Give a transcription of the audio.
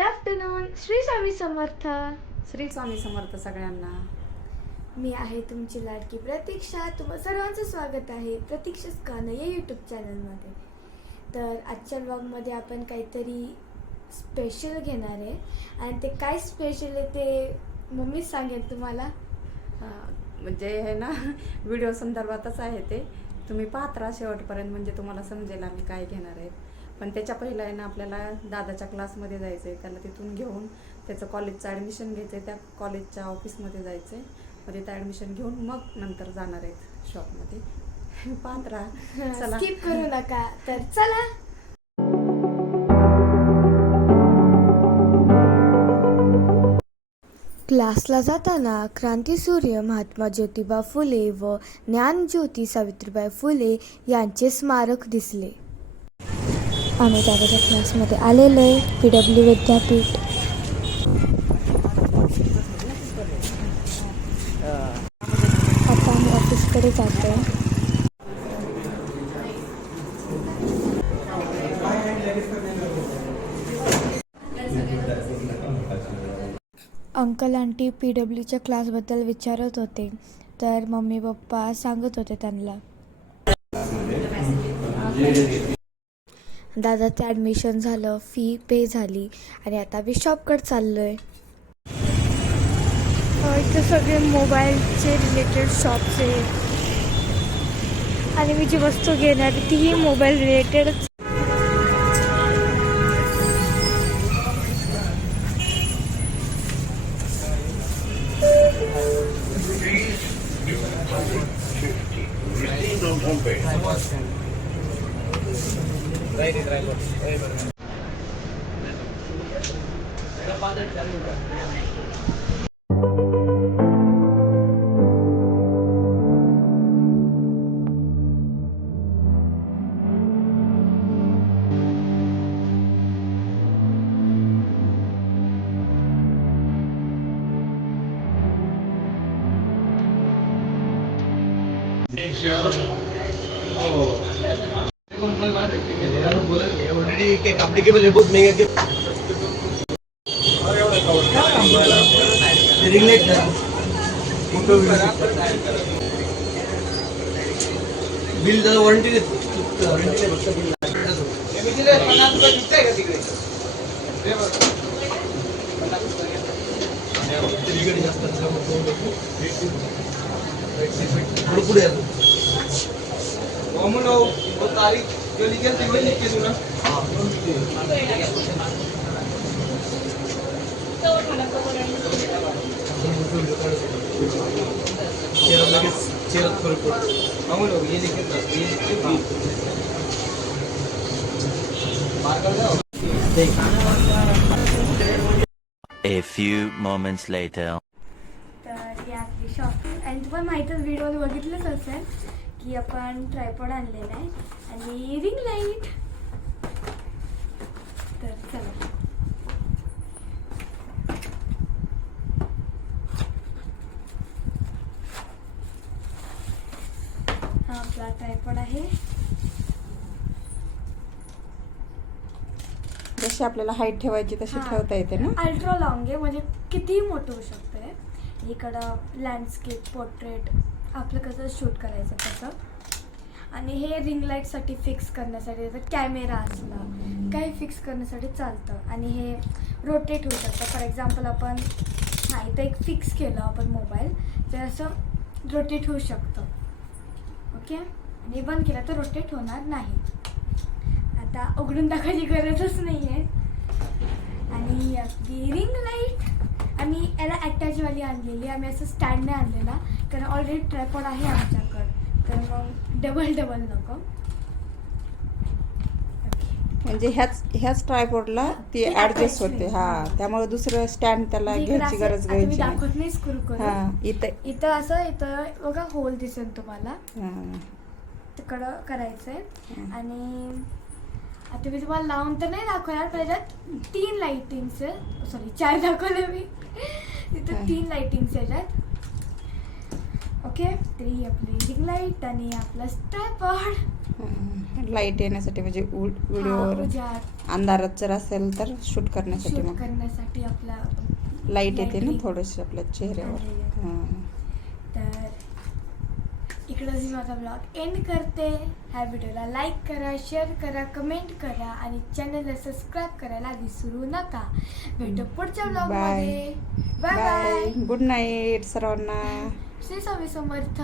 Good afternoon Shri Swami Samarth. Shri Swami Samarth सगळ्यांना. मी आहे तुमची लाडकी प्रतीक्षा. तुम्हा सर्वांचं स्वागत आहे प्रतीक्षाच कानं या यूट्यूब चॅनलमध्ये तर आजच्या ब्लॉगमध्ये आपण काहीतरी स्पेशल घेणार आहे. आणि ते काय स्पेशल आहे ते मम्मीच सांगेल तुम्हाला. म्हणजे हे ना व्हिडिओ संदर्भातच आहे ते. तुम्ही पाहत राहा शेवटपर्यंत म्हणजे तुम्हाला समजेल आम्ही काय घेणार आहेत पण त्याच्या पहिला आहे ना आपल्याला दादाच्या क्लासमध्ये जायचं आहे त्याला तिथून घेऊन त्याचं कॉलेजचं ॲडमिशन घ्यायचं आहे त्या कॉलेजच्या ऑफिसमध्ये जायचं आहे मग तिथं ॲडमिशन घेऊन मग नंतर जाणार आहेत शॉपमध्ये पाहत राहा. चला. स्किप करू नका. तर चला. क्लासला जाताना क्रांतीसूर्य महात्मा ज्योतिबा फुले व ज्ञानज्योती सावित्रीबाई फुले यांचे स्मारक दिसले. आम्ही त्यावेळेच्या क्लासमध्ये आलेलो आहे पी डब्ल्यू विद्यापीठ. आता आम्ही ऑफिसकडे जातो आहे अंकल आंटी पी डब्ल्यूच्या क्लासबद्दल विचारत होते तर मम्मी पप्पा सांगत होते त्यांना. दादाचं ॲडमिशन झालं फी पे झाली आणि आता मी शॉपकडे चाललो आहे हो, इथे सगळे मोबाईलचे रिलेटेड शॉप्स आहेत. आणि मी जी वस्तू घेणार तीही मोबाईल रिलेटेडच Oh. बिल त्याला वॉरंटी वॉरंटी बिल पुढे येतो तारीख जो लिखेल तेवढे लिख के देऊ चेहरा लगेच चेहऱ्यात फरक पडतो अमोल हे लिखत हे A few moments later. तर ही आपली शॉप आणि तुम्हाला माहीतच व्हिडिओ बघितलंच असेल की आपण ट्रायपॉड आणलेला आहे आणि रिंग लाइट तर चला. हा आपला ट्रायपॉड आहे. जशी आपल्याला हाईट ठेवायची तशी हा. ठेवता येते ना? अल्ट्रा लॉंग आहे म्हणजे कितीही मोठं होऊ शकतं हे इकडं लँडस्केप पोर्ट्रेट आपलं कसं शूट करायचं तसं. आणि हे रिंग लाईटसाठी फिक्स करण्यासाठी जर कॅमेरा असला काही फिक्स करण्यासाठी चालतं. आणि हे रोटेट होऊ शकतं. फॉर एक्झाम्पल आपण हा इथं एक फिक्स केलं आपण मोबाईल तर असं रोटेट होऊ शकतं. ओके आणि बंद केलं तर रोटेट होणार नाही. आता उघडून टाकायची गरजच नाही आहे आणि आपली रिंग लाइट आम्ही याला अटॅचवाली आणलेली आम्ही असं स्टँडने आणलेला. कारण ऑलरेडी ट्रायपॉड आहे आमच्याकडं. तर मग डबल डबल नको. म्हणजे ह्याच ह्याच ट्रायपोर्डला ती ऍडजस्ट होते. हा त्यामुळे दुसरं स्टँड त्याला घ्यायची गरज घ्यायची दाखवत नाही स्क्रू करून. इथं इथं असं इथं बघा होल दिसेल तुम्हाला. हा. तिकडं करायचंय. आणि आता मी तुम्हाला लावून तर नाही दाखवणार पण याच्यात तीन लाईटिंगचे सॉरी चार दाखवले मी. तिथं. तीन लाईटिंग्स याच्यात. ओके? तरी ही आपली रिंग लाइट आणि आपला ट्रायपॉड हा. लाइट येण्यासाठी म्हणजे व्हिडिओवर अंधारात जर असेल तर शूट करण्यासाठी शूट मग. करण्यासाठी आपला लाइट येते ना. थोडीशी आपल्या चेहऱ्यावर. हां. तर इकडं मी माझा ब्लॉग एंड करते. ह्या व्हिडिओला लाईक करा शेअर करा कमेंट करा आणि चॅनलला सबस्क्राईब करायला विसरू नका. भेटू पुढच्या ब्लॉगमध्ये bye bye bye good night सर्वांना. श्री स्वामी समर्थ